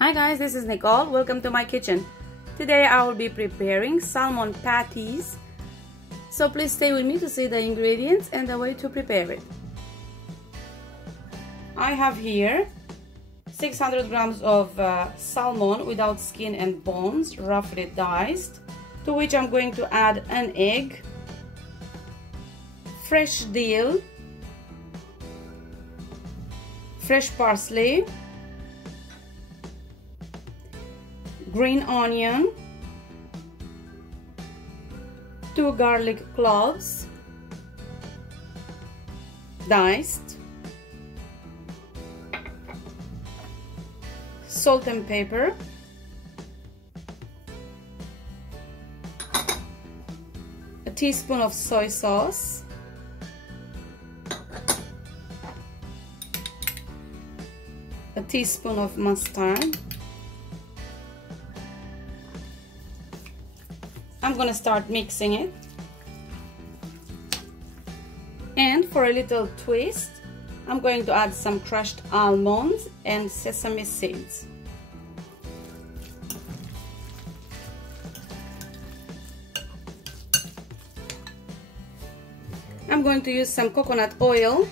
Hi guys, this is Nicole. Welcome to my kitchen. Today I will be preparing salmon patties. So please stay with me to see the ingredients and the way to prepare it. I have here 600 grams of salmon without skin and bones, roughly diced, to which I'm going to add an egg, fresh dill, fresh parsley, green onion, 2 garlic cloves, diced, salt and pepper, a teaspoon of soy sauce, a teaspoon of mustard. I'm gonna start mixing it, and for a little twist I'm going to add some crushed almonds and sesame seeds. I'm going to use some coconut oil,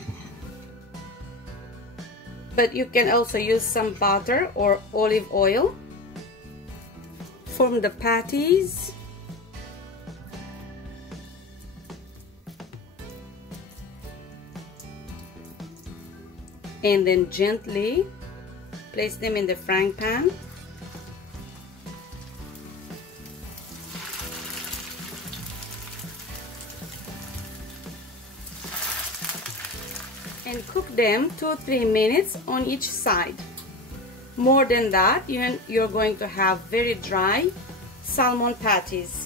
but you can also use some butter or olive oil. Form the patties. And then gently place them in the frying pan. And cook them 2-3 minutes on each side. More than that, you're going to have very dry salmon patties.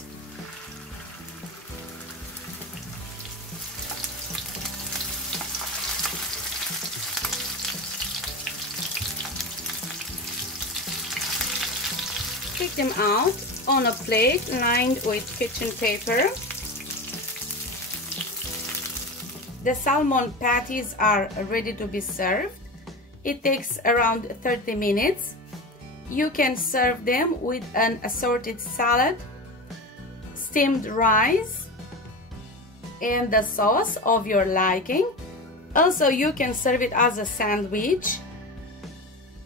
Take them out on a plate lined with kitchen paper. The salmon patties are ready to be served. It takes around 30 minutes. You can serve them with an assorted salad, steamed rice, and the sauce of your liking. Also, you can serve it as a sandwich,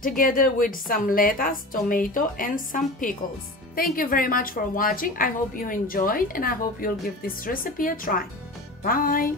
together with some lettuce, tomato, and some pickles. Thank you very much for watching. I hope you enjoyed, and I hope you'll give this recipe a try. Bye!